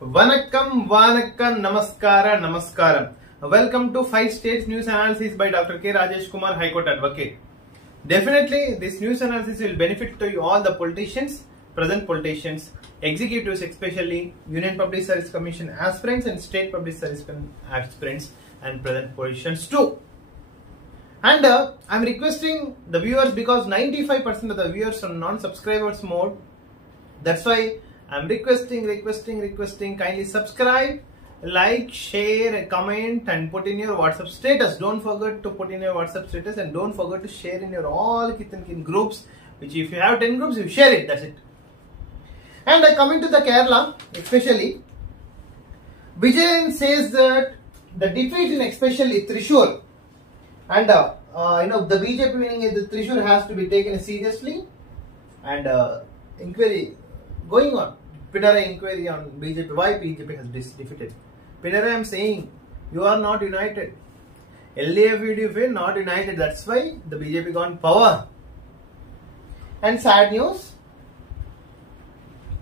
Vanakkam, Vanakkam, Namaskara, Namaskaram. Welcome to 5 States News Analysis by Dr. K. Rajesh Kumar, High Court Advocate. Definitely, this news analysis will benefit to you all the politicians, present politicians, executives especially, Union Public Service Commission aspirants and State Public Service aspirants and present politicians too. And I'm requesting the viewers because 95% of the viewers are non-subscribers mode. That's why I'm requesting, kindly subscribe, like, share, comment and put in your WhatsApp status. Don't forget to put in your WhatsApp status and don't forget to share in your all kith and kin groups, which if you have 10 groups, you share it, that's it. And coming to the Kerala, especially, Vijayan says that the defeat in especially Thrissur and the BJP winning in the Thrissur has to be taken seriously and inquiry going on. Pidare inquiry on BJP, why BJP has defeated. Pidare, I am saying, you are not united. LAFUDF not united, that's why the BJP got power. And sad news.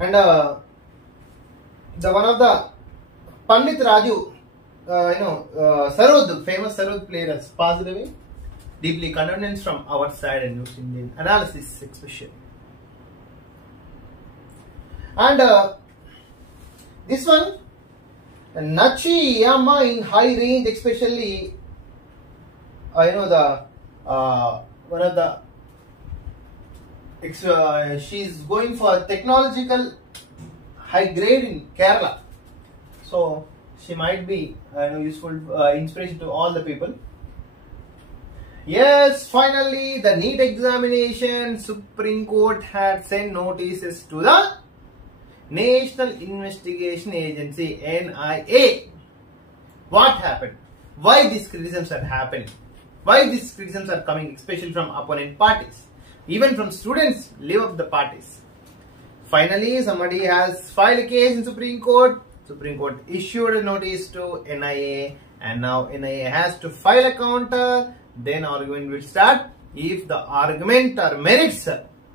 And the one of the Pandit Raju, Sarod, famous Sarod player has passed away. Deeply condolence from our side and News Indian Analysis especially. And this one, Nachi Yama in high range, especially, one of the, she's going for technological high grade in Kerala. So she might be useful inspiration to all the people. Yes, finally the NEET examination, Supreme Court had sent notices to the National Investigation Agency, NIA. What happened? Why these criticisms are happening? Why these criticisms are coming, especially from opponent parties? Even from students, leave up the parties. Finally, somebody has filed a case in Supreme Court. Supreme Court issued a notice to NIA and now NIA has to file a counter. Then argument will start. If the argument or merits,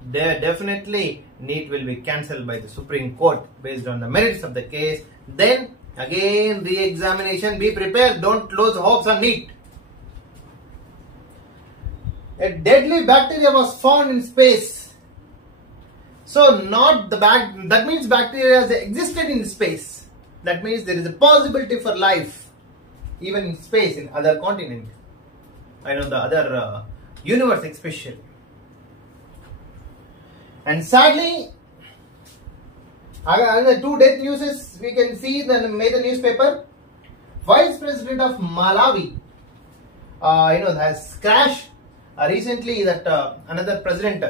there definitely NEET will be cancelled by the Supreme Court based on the merits of the case. Then again re-examination. Be prepared. Don't lose hopes on NEET. A deadly bacteria was found in space. So not the that means bacteria has existed in space. That means there is a possibility for life even in space in other continent. The other universe especially. And sadly, the two death news we can see the major newspaper. Vice President of Malawi, has crashed recently. That another president,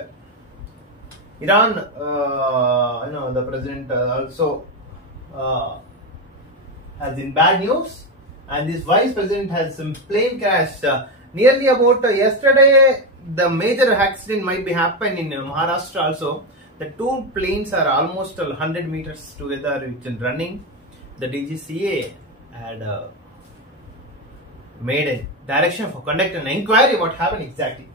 Iran, the president also has in bad news, and this vice president has some plane crash. Nearly about yesterday, the major accident might be happened in Maharashtra also. The two planes are almost 100 meters together which is running. The DGCA had made a direction for conduct an inquiry what happened exactly.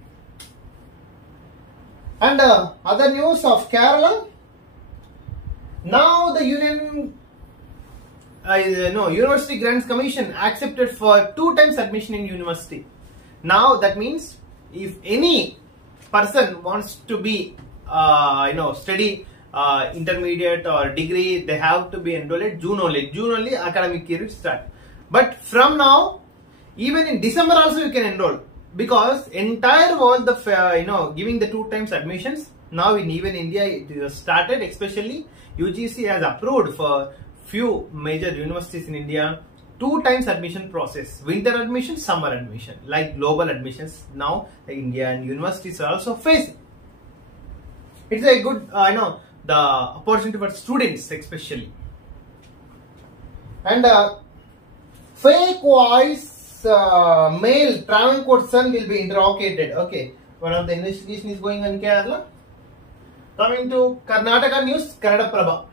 And other news of Kerala. Now the University Grants Commission accepted for 2 times admission in university. Now that means if any person wants to be study intermediate or degree, they have to be enrolled at June only. June only academic year will start. But from now, even in December also you can enroll, because entire world the giving the 2 times admissions. Now in even India it is started. Especially UGC has approved for few major universities in India 2 times admission process, winter admission, summer admission, like global admissions. Now India and universities are also facing. It's a good the opportunity for students especially. And fake voice male Travancore son will be interrogated. Okay, one of the investigation is going on in Kerala. Coming to Karnataka news, Kannada Prabha.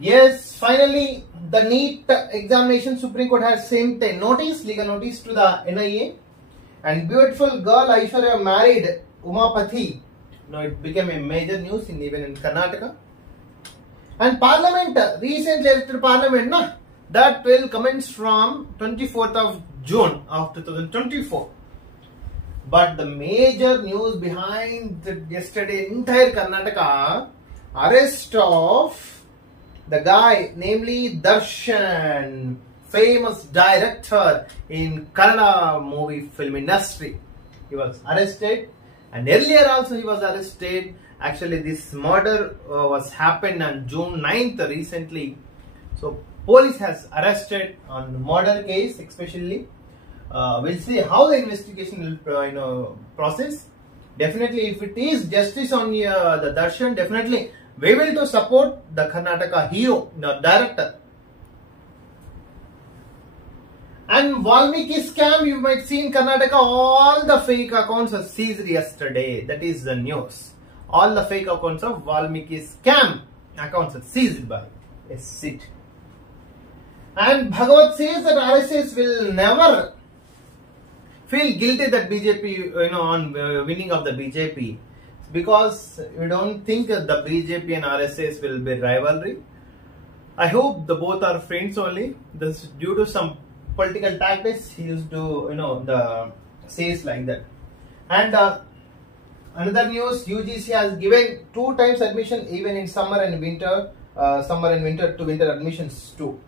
Yes, finally the NEET examination, Supreme Court has sent a notice, legal notice to the NIA, and beautiful girl Aishwarya married Umapati. Now it became a major news even in Karnataka. And Parliament, recently elected Parliament, that will commence from 24th of June of 2024. But the major news behind yesterday entire Karnataka, arrest of the guy, namely Darshan, famous director in Kannada movie film industry. He was arrested, and earlier also he was arrested. Actually, this murder was happened on June 9th recently. So police has arrested on murder case, especially. We'll see how the investigation will process. Definitely, if it is justice on the Darshan, definitely we will to support the Karnataka hero, the director. And Valmiki scam, you might see in Karnataka, all the fake accounts are seized yesterday. That is the news. All the fake accounts of Valmiki scam accounts are seized by a sit. And Bhagavat says that RSS will never feel guilty that BJP, on winning of the BJP, because we don't think the BJP and RSS will be rivalry. I hope the both are friends only. This due to some political tactics he used to the says like that. And another news, UGC has given 2 times admission even in summer and winter to winter admissions too.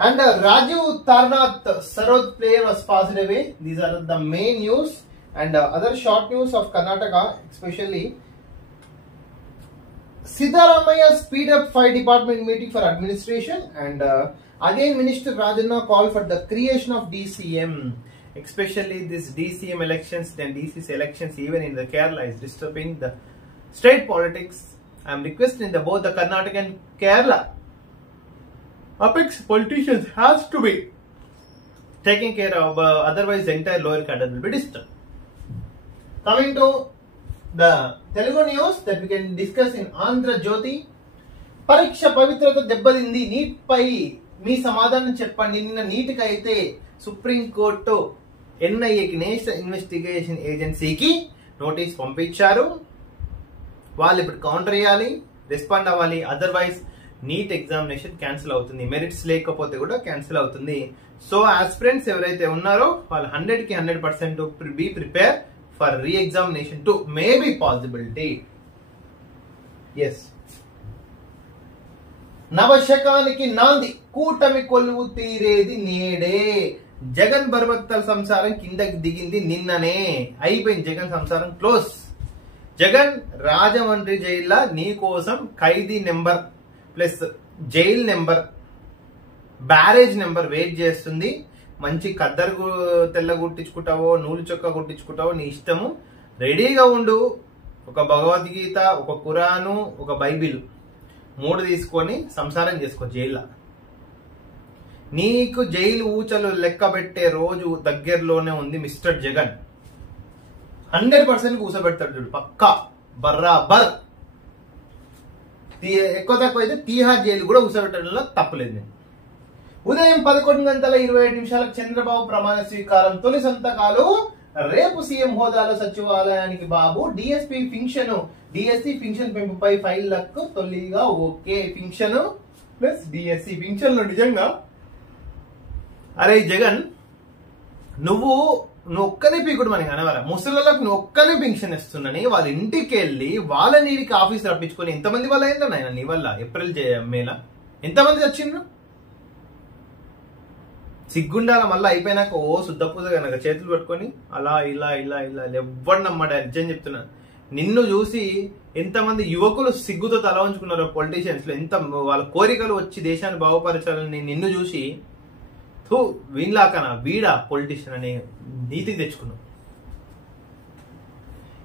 And Raju Tarnath Sarod player was passed away. These are the main news. And other short news of Karnataka, especially Siddaramaiah speed up 5 department meeting for administration. And again, Minister Rajanna called for the creation of DCM. Especially this DCM elections and DCC elections even in the Kerala is disturbing the state politics. I am requesting both the Karnataka and Kerala apex politicians has to be taking care of, otherwise the entire lower cadre will be disturbed. Coming to the Telugu news that we can discuss in Andhra Jyoti. Pariksha Pavitrata Debbadindi NEET pai మీ సమాధానం చెప్పండి. నిన్న NEET కి అయితే supreme court NIA కి national investigation ఏజెన్సీకి notice పంపించారు. వాళ్ళు ఇప్పుడు కౌంటర్ చేయాలి, రెస్పాండ్ అవ్వాలి. అదర్వైజ్ నీట్ ఎగ్జామినేషన్ క్యాన్సిల్ అవుతుంది. మెరిట్స్ లేకపోతే కూడా క్యాన్సిల్ అవుతుంది. సో ఆస్పిరెంట్స్ ఎవరైతే ఉన్నారో వాళ్ళు 100కి 100% be prepare for re examination to maybe possibility. Yes, నవశకానికి నాంది, కూటమి కొలువు తీరేది నేడే. జగన్ బర్బక్తల సంసారం కిందకి దిగింది నిన్ననే. అయిపోయింది జగన్ సంసారం క్లోజ్. జగన్ రాజమండ్రి జైల్లో నీ కోసం ఖైదీ number plus jail number barrage number wait చేస్తుంది. మంచి కద్దరు తెల్ల గుట్టించుకుంటావో నూలు చొక్క గుట్టించుకుంటావో నీ ఇష్టము. రెడీగా ఉండు. ఒక భగవద్గీత, ఒక ఖురాను, ఒక బైబిల్ 3 తీసుకొని సంసారం చేసుకో జైల్లో. నీకు జైలు ఊచలు లెక్క పెట్టే రోజు దగ్గరలోనే ఉంది మిస్టర్ జగన్. 100% కూసబెడతాడు చూడు, పక్కా బర్రాబర్. ఎక్కువ తక్కువ అయితే తీహార్ జైలు కూడా కూసబెట్టడంలో తప్పలేదు. నేను ఉదయం 11:27 చంద్రబాబు ప్రమాణ స్వీకారం. తొలి సంతకాలు రేపు సీఎం హోదాలో సచివాలయానికి బాబు. డిఎస్పీ పింఛన్ పెంపుపై ఫైళ్లకు తొలిగా ఓకే. పింఛన్ ప్లస్ డిఎస్సి పింఛన్లు నిజంగా అరే జగన్, నువ్వు ఒక్కనే పీకుడు మనకి అనవరా. ముసలిలకు నువ్వు ఒక్కనే పింఛన్ ఇస్తున్నాని వాళ్ళ ఇంటికి వెళ్ళి వాళ్ళ నీడికి ఆఫీస్ రప్పించుకొని ఎంతమంది వల్ల అయిందో నాయన నీ వల్ల. ఏప్రిల్ మేలా ఎంతమంది వచ్చిండ్రు? సిగ్గుండాల మళ్ళీ అయిపోయినాక ఓ శుద్ధపూజ కనుక చేతులు పట్టుకొని అలా ఇలా ఇలా ఇలా ఎవ్వడు నమ్మడా. నిజం చెప్తున్నా, నిన్ను చూసి ఎంతమంది యువకులు సిగ్గుతో తల ఉంచుకున్నారు పొలిటీషియన్స్ లో. ఎంత వాళ్ళ కోరికలు వచ్చి దేశాన్ని బాగుపరచాలని నిన్ను చూసి వీళ్ళకనా వీడా పొలిటీషియన్ అనే నీతికి తెచ్చుకున్నావు.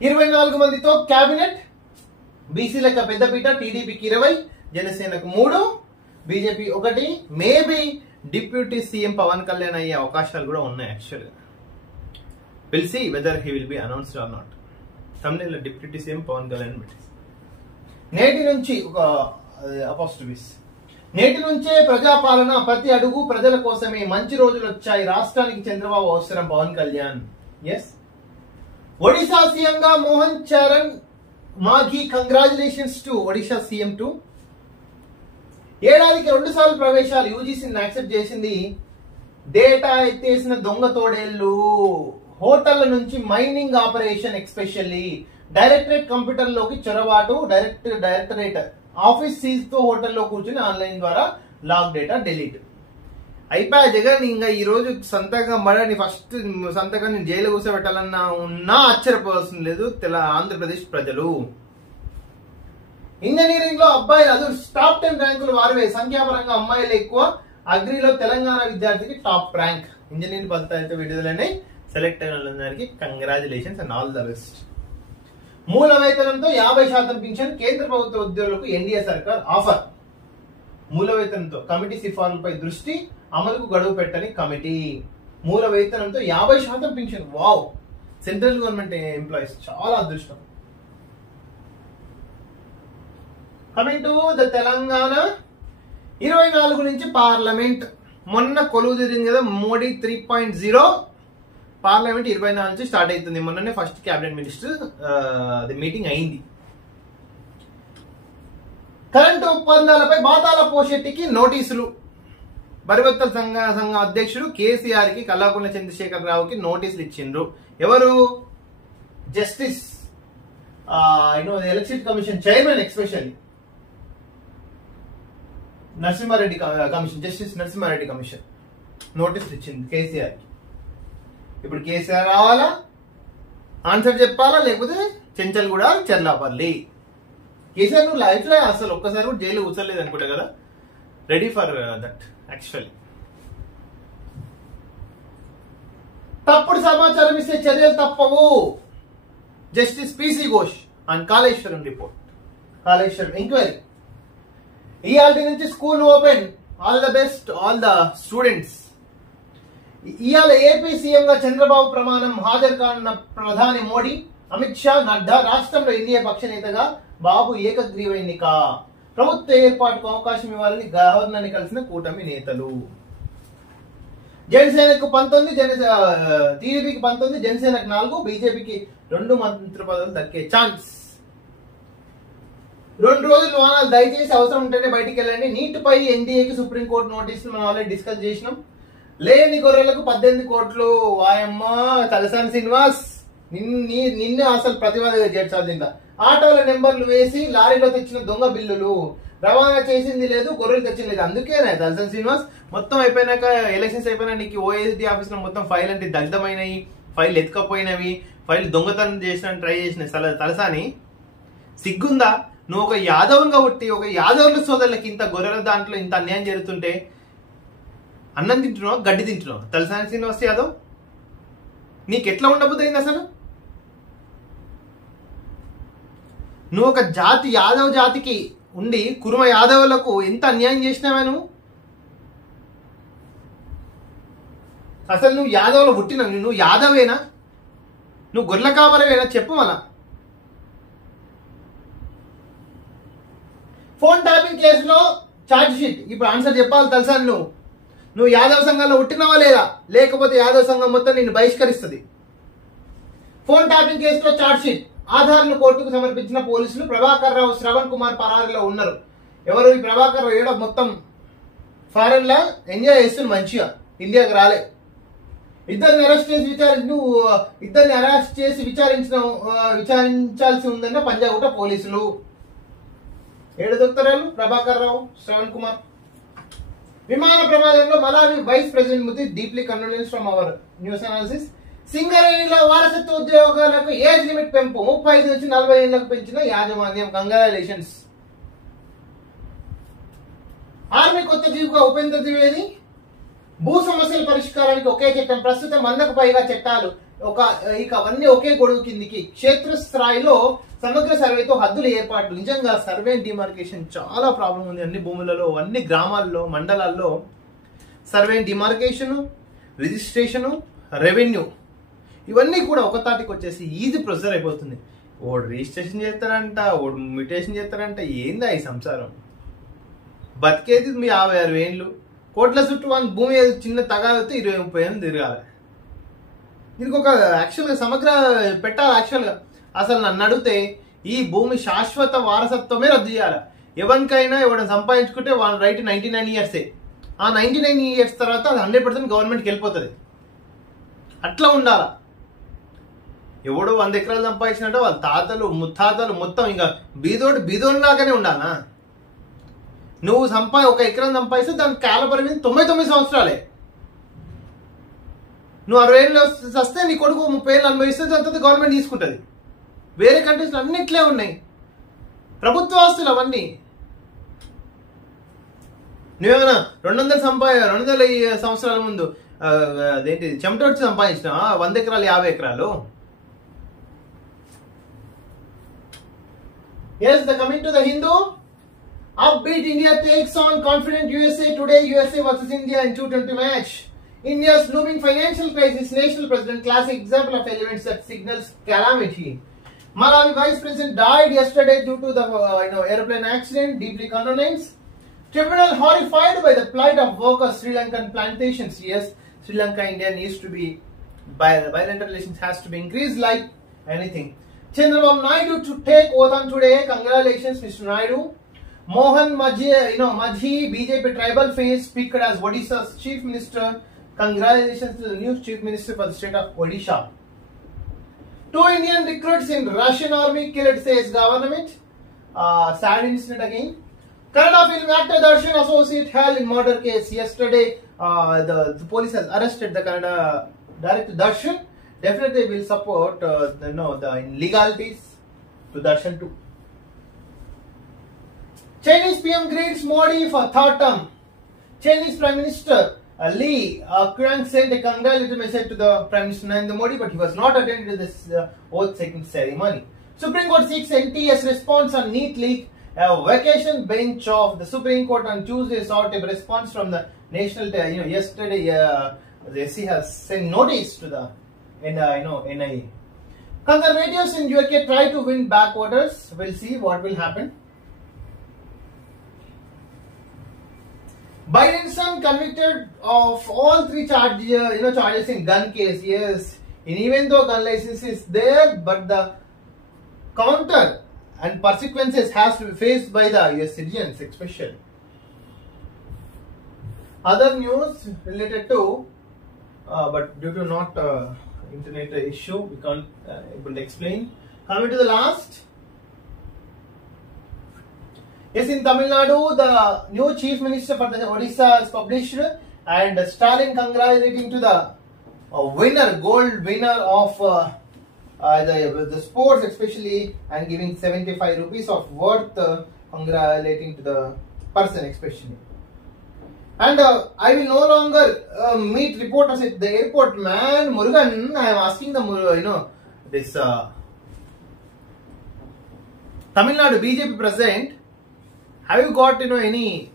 24 మందితో కేబినెట్. బీసీలకు పెద్దపీట. టీడీపీకి 20, జనసేనకు 3, BJP 1. Maybe deputy CM Pawan Kalyan అయ్యే అవకాశాలు కూడా ఉన్నాయి. యాక్చువల్గా will see whether he will be announced or not. తమిళ డిప్యూటీ సీఎం పవన్ కళ్యాణ్ పెట్టేసి నేటి నుంచి ఒక అపోస్టోఫిస్. నేటి నుంచే ప్రజాపాలన, ప్రతి అడుగు ప్రజల కోసమే. మంచి రోజులు వచ్చాయి, రాష్ట్రానికి చంద్రబాబు అవసరం. పవన్ కళ్యాణ్. ఎస్, ఒడిశా సీఎంగా మోహన్ చరణ్ మాఘీ కంగ్రాచులేషన్స్ టు ఒడిషా సీఎం 2. ఏడాదికి 2 సార్లు ప్రవేశాలు యూజీసీని యాక్సెప్ట్ చేసింది. డేటా ఎత్తేసిన దొంగ తోడేళ్లు, హోటళ్ల నుంచి mining operation, especially directorate computer లోకి చొరబాటు, డైరెక్టరేట్ ఆఫీస్ సీజ్ తో హోటల్లో కూర్చుని ఆన్లైన్ ద్వారా లాగ్ డేటా డిలీట్. అయిపోయా జగన్, ఇంకా ఈ రోజు సంతకం పడని ఫస్ట్ సంతకం నేను జైలు కూర్చోబెట్టాలన్నా ఉన్నా ఆశ్చర్యపోవాల్సిన లేదు ఆంధ్రప్రదేశ్ ప్రజలు. ఇంజనీరింగ్ లో అబ్బాయిలు అది టాప్ 10 ర్యాంకులు వారివే. సంఖ్యాపరంగా అమ్మాయిలు ఎక్కువ. అగ్రిలో తెలంగాణ విద్యార్థికి టాప్ ర్యాంక్. ఇంజనీరింగ్ ఫలితాలతో విడుదలైన సెలెక్ట్ అయిన వాళ్ళందరికీ congratulations and all the best. మూల వేతనంతో 50% పింఛన్ కేంద్ర ప్రభుత్వ ఉద్యోగులకు ఎన్డీఏ సర్కార్ ఆఫర్. మూల వేతనంతో కమిటీ సిఫార్సులపై దృష్టి, అమలుకు గడువు పెట్టని కమిటీ. మూల వేతనంతో 50% pension. Wow, central government employees చాలా అదృష్టం. కమింగ్ టు ద తెలంగాణ, 24 నుంచి పార్లమెంట్. మొన్న కొలువు తీరింది కదా మోడీ 3.0. పార్లమెంట్ 24 నుంచి స్టార్ట్ అవుతుంది. మొన్ననే ఫస్ట్ క్యాబినెట్ మినిస్టర్ మీటింగ్ అయింది. కరెంటు ఒప్పందాలపై బాతాల పోషెట్టికి నోటీసులు. పరివర్తన సంఘ అధ్యక్షుడు కేసీఆర్ కి కల్వకుంట్ల చంద్రశేఖర్ రావుకి నోటీసులు ఇచ్చిండ్రు. ఎవరు? Justice election commission chairman, especially Narasimha Reddy commission, justice Narasimha Reddy commission నోటీసులు ఇచ్చింది కేసీఆర్ కి. ఇప్పుడు కేసీఆర్ రావాలా, ఆన్సర్ చెప్పాలా, లేకపోతే చెంచల్ కూడా చెర్లాపల్లి. కేసీఆర్ నువ్వు లైఫ్ లో అసలు ఒక్కసారి కూడా జైలు కూర్చోలేదు అనుకుంటా కదా. Ready for that actually. తప్పుడు సమాచారం ఇస్తే చర్యలు తప్పవు. జస్టిస్ పిసి ఘోష్ అండ్ కాళేశ్వరం రిపోర్ట్, కాళేశ్వరం ఎంక్వైరీ. ఇవాళ నుంచి school open. All the best all the students. ఇవాళ ఏపీ సీఎం గా చంద్రబాబు ప్రమాణం హాజరు కానున్న ప్రధాని మోడీ, అమిత్ షా, నడ్డా. రాష్ట్రంలో ఎన్డీఏ పక్ష నేతగా బాబు ఏకగ్రీవ ఎన్నిక. ప్రభుత్వ ఏర్పాటుకు అవకాశం ఇవ్వాలని గవర్నర్ని కలిసిన కూటమి నేతలు. జనసేనకు 19, టీడీపీకి 19, జనసేనకు 4, బీజేపీకి 2 మంత్రి పదవులు దక్కే ఛాన్స్. 2 రోజులు వానాలు, దయచేసి అవసరం ఉంటేనే బయటికి వెళ్ళండి. నీటిపై ఎన్డీఏకి సుప్రీంకోర్టు నోటీసులు మనం ఆల్రెడీ డిస్కస్ చేసినాం. లేని గొర్రెలకు 18 కోట్లు. వాయమ్మ తలసాని శ్రీనివాస్, నిన్నే అసలు ప్రతివాదిగా చేర్చాల్సిందా. ఆటోల నెంబర్లు వేసి లారీలో తెచ్చిన దొంగ బిల్లులు రవాణా చేసింది లేదు, గొర్రెలు తెచ్చింది లేదు. అందుకేనా తలసాని శ్రీనివాస్ మొత్తం అయిపోయినాక, ఎలక్షన్స్ అయిపోయినా నీకు ఓఎస్డీ ఆఫీస్ లో మొత్తం ఫైల్ అంటే దగ్ధమైనవి, ఫైల్ ఎత్తుకపోయినవి, ఫైల్ దొంగతనం చేసిన ట్రై చేసిన తలసాని సిగ్గుందా? నువ్వు ఒక యాదవంగా పుట్టి ఒక యాదవుల సోదరులకి ఇంత గొర్రెల దాంట్లో ఇంత అన్యాయం జరుగుతుంటే అన్నం తింటున్నావు, గడ్డి తింటున్నావు. తలసాని శ్రీనివాస్ యాదవ్ నీకెట్లా ఉండబోతుంది అసలు? నువ్వు ఒక జాతి, యాదవ్ జాతికి ఉండి కురుమ యాదవులకు ఎంత అన్యాయం చేసినావా నువ్వు? అసలు నువ్వు యాదవ్లో పుట్టినావు, నువ్వు యాదవేనా? నువ్వు గొర్రెల కావరవేనా? చెప్పు మళ్ళా. ఫోన్ ట్యాపింగ్ కేసులో ఛార్జ్ షీట్. ఇప్పుడు ఆన్సర్ చెప్పాలి తలసాని. నువ్వు యాదవ్ సంఘంలో పుట్టినావా లేదా? లేకపోతే యాదవ్ సంఘం మొత్తం నిన్ను బహిష్కరిస్తుంది. ఫోన్ ట్యాపింగ్ కేసులో ఛార్జ్ షీట్. ఆధార్ను కోర్టుకు సమర్పించిన పోలీసులు. ప్రభాకర్ రావు, శ్రవణ్ కుమార్ పరారీలో ఉన్నారు. ఎవరు ఈ ప్రభాకర్ రావు? ఏడో మొత్తం ఫారెన్ లా ఎంజాయ్ చేస్తుంది మంచిగా, ఇండియాకి రాలే. ఇద్దరిని అరెస్ట్ చేసి విచారించాల్సి ఉందన్న పంజాగుట్ట పోలీసులు. ఏడు దొక్తరాలు ప్రభాకర్ రావు, శ్రవణ్ కుమార్. విమాన ప్రమాదంలో మలావి వైస్ ప్రెసిడెంట్ మృతి. Deeply condolence from our news analysis. సింగరేణిలో వారసత్వ ఉద్యోగాలకు ఏజ్ లిమిట్ పెంపు. 35 నుంచి 40 ఏళ్లకు పెంచిన యాజమాన్యం. కంగ్రాచులేషన్స్. ఆర్మీ కొత్త చీఫ్గా ఉపేంద్ర ద్వివేది. భూ సమస్యల పరిష్కారానికి ఒకే చట్టం. ప్రస్తుతం 100కు పైగా చట్టాలు. ఇక అవన్నీ ఒకే గొడుగు కిందికి. క్షేత్రస్థాయిలో సమగ్ర సర్వేతో హద్దుల ఏర్పాటు. నిజంగా సర్వే డిమార్కేషన్ చాలా ప్రాబ్లం ఉంది. అన్ని భూములలో, అన్ని గ్రామాల్లో, మండలాల్లో సర్వే డిమార్కేషన్, రిజిస్ట్రేషన్, రెవెన్యూ ఇవన్నీ కూడా ఒక తాటికి వచ్చేసి ఈజీ ప్రొసెసర్ అయిపోతుంది. ఓడు రిజిస్ట్రేషన్ చేస్తారంట, ఓడు మ్యూటేషన్ చేస్తారంట. ఏందా ఈ సంసారం? బతికేది మీ 56 ఏళ్ళు. కోట్ల చుట్టూ వాళ్ళ భూమి చిన్న తగాలితే 20-30 ఏళ్ళు తిరగాలి. దీనికి ఒక యాక్చువల్గా సమగ్ర పెట్టాలి. యాక్చువల్గా అసలు నన్ను అడిగితే ఈ భూమి శాశ్వత వారసత్వమే రద్దు చేయాలి. ఎవరికైనా ఎవరైనా సంపాదించుకుంటే వాళ్ళ రైట్ 99 ఇయర్సే. ఆ 99 ఇయర్స్ తర్వాత అది 100% గవర్నమెంట్కి వెళ్ళిపోతుంది. అట్లా ఉండాలా. ఎవడో 100 ఎకరాలు సంపాదించినట్టు వాళ్ళ తాతలు ముత్తాతలు మొత్తం ఇంకా బీదోడిలాగానే ఉండాలా. నువ్వు ఒక ఎకరం సంపాదిస్తే దానికి కాల పరిమితి 99 సంవత్సరాలే. నువ్వు 60 ఏళ్ళు వస్తే నీ కొడుకు 30 ఏళ్ళు అనుభవిస్తే తర్వాత గవర్నమెంట్ తీసుకుంటుంది. వేరే కంట్రీస్ అన్నిట్లే ఉన్నాయి ప్రభుత్వ ఆస్తులు అవన్నీ. నువ్వేమైనా 200 సంవత్సరాల ముందు అదేంటి చెమట వచ్చి సంపాదించిన 100 ఎకరాలు 50 ఎకరాలు. Yes, coming to the Hindu. Upbeat India takes on confident USA today. USA versus India in T20 match. India's looming financial crisis. National president, classic example of elements that signals calamity. Malawi vice president died yesterday due to the airplane accident. Deeply condolences. Tribunal horrified by the plight of workers Sri Lankan plantations. Yes, Sri Lanka India needs to be bilateral relations has to be increased like anything. Chandrababu Naidu to take oath on today. Congratulations, Mr. Naidu. Mohan Majhi, BJP tribal face, speaker as Odisha's chief minister. Congratulations to the new chief minister for the state of Odisha. 2 Indian recruits in Russian army killed, says government. Sad incident again. Kannada film actor Darshan associate held in murder case. Yesterday, the police has arrested the Kannada director Darshan. Definitely will support the illegalities to Darshan too. Chinese PM greets Modi for third term. Chinese Prime Minister Li Qiang sent a congratulatory message to the Prime Minister Narendra Modi, but he was not attended to this oath-taking ceremony. Supreme Court seeks NTS response on NEET leak. A vacation bench of the Supreme Court on Tuesday sought a response from the national. Yesterday, the SC has sent notice to the NIA. Conservatives in UK try to win back voters. We'll see what will happen. Biden's son convicted of all 3 charges in gun case. Yes, and even though gun license is there, but the counter and consequences has to be faced by the US citizens, especially. Other news related to, but due to not internet issue, we can't able to explain. Coming to the last. Yes, in Tamil Nadu, the new chief minister for the Odisha is published, and Stalin congratulating to the gold winner of the sports especially, and giving 75 rupees of worth, congratulating to the person especially. And I will no longer meet reporters at the airport. Man, Murugan, I am asking the this Tamil Nadu BJP president, have you got any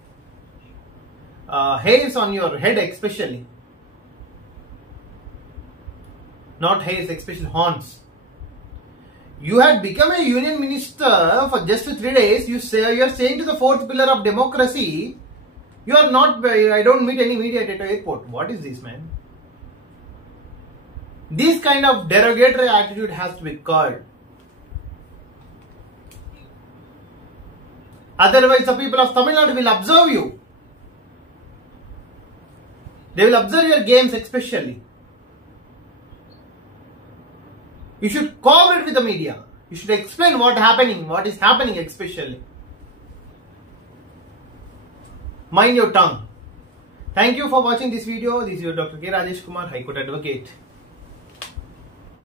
hairs on your head especially? Not hairs, especially horns. You had become a union minister for just 3 days. You are saying to the 4th pillar of democracy. You are not. I don't meet any media at the airport. What is this, man? This kind of derogatory attitude has to be curbed. Otherwise, the people of Tamil Nadu will observe you. They will observe your games especially. You should cooperate with the media. You should explain what is happening especially. Mind your tongue. Thank you for watching this video. This is your Dr. K. Rajesh Kumar, High Court Advocate.